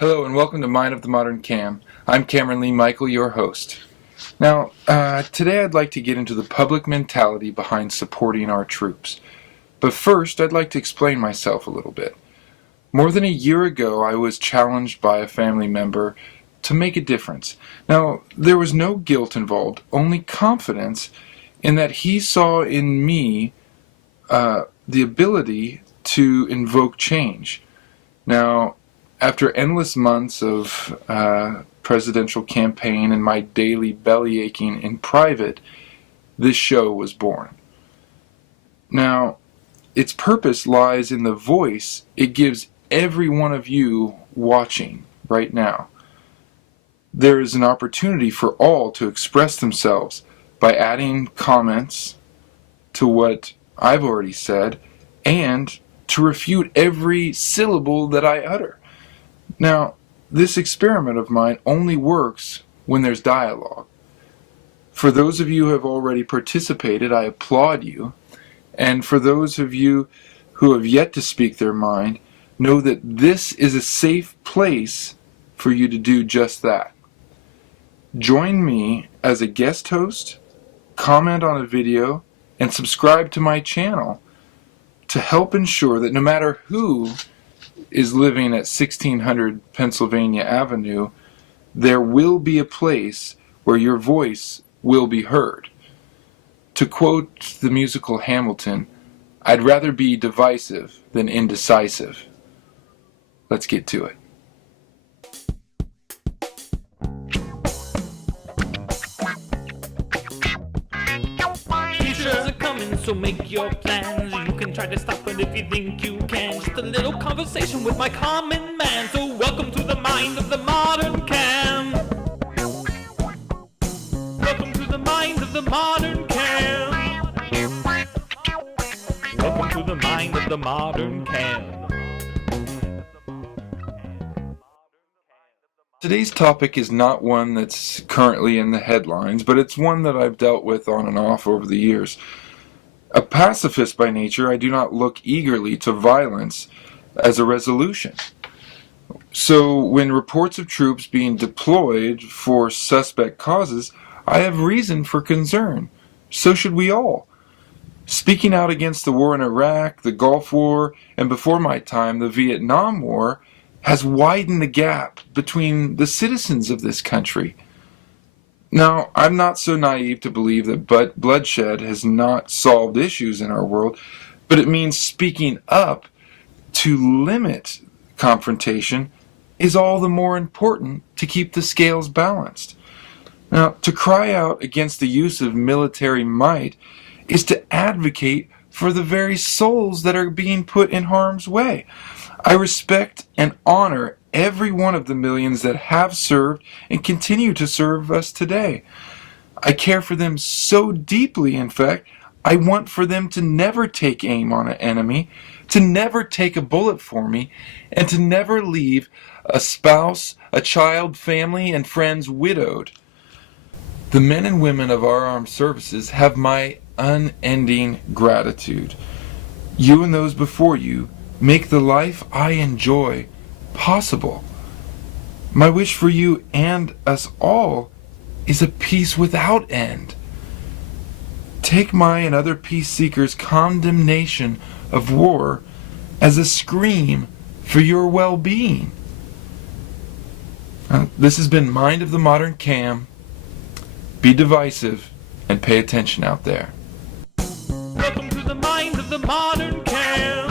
Hello and welcome to Mind of the Modern Cam. I'm Cameron Lee Michael, your host. Now, today I'd like to get into the public mentality behind supporting our troops. But first, I'd like to explain myself a little bit. More than a year ago, I was challenged by a family member to make a difference. Now, there was no guilt involved, only confidence in that he saw in me the ability to invoke change. Now, after endless months of presidential campaign and my daily belly aching in private, this show was born. Now, its purpose lies in the voice it gives every one of you watching right now. There is an opportunity for all to express themselves by adding comments to what I've already said and to refute every syllable that I utter. Now, this experiment of mine only works when there's dialogue. For those of you who have already participated, I applaud you. And for those of you who have yet to speak their mind, know that this is a safe place for you to do just that. Join me as a guest host, comment on a video, and subscribe to my channel to help ensure that no matter who is living at 1600 Pennsylvania Avenue, there will be a place where your voice will be heard. To quote the musical Hamilton, I'd rather be divisive than indecisive. Let's get to it. Teachers are coming, so make your plans. You can try to stop it if you think you can. Just a little conversation with my common man. So welcome to the mind of the modern Cam. Welcome to the mind of the modern Cam. Welcome to the mind of the modern Cam. Today's topic is not one that's currently in the headlines, but it's one that I've dealt with on and off over the years. A pacifist by nature, I do not look eagerly to violence as a resolution. So when reports of troops being deployed for suspect causes, I have reason for concern. So should we all. Speaking out against the war in Iraq, the Gulf War, and before my time, the Vietnam War, has widened the gap between the citizens of this country. Now, I'm not so naive to believe that bloodshed has not solved issues in our world, but it means speaking up to limit confrontation is all the more important to keep the scales balanced. Now, to cry out against the use of military might is to advocate for the very souls that are being put in harm's way. I respect and honor every one of the millions that have served and continue to serve us today. I care for them so deeply, in fact, I want for them to never take aim on an enemy, to never take a bullet for me, and to never leave a spouse, a child, family, and friends widowed. The men and women of our armed services have my unending gratitude. You and those before you make the life I enjoy possible. My wish for you and us all is a peace without end. Take my and other peace seekers' condemnation of war as a scream for your well-being. This has been Mind of the Modern Cam. Be divisive and pay attention out there. Welcome to the mind of the modern Cam.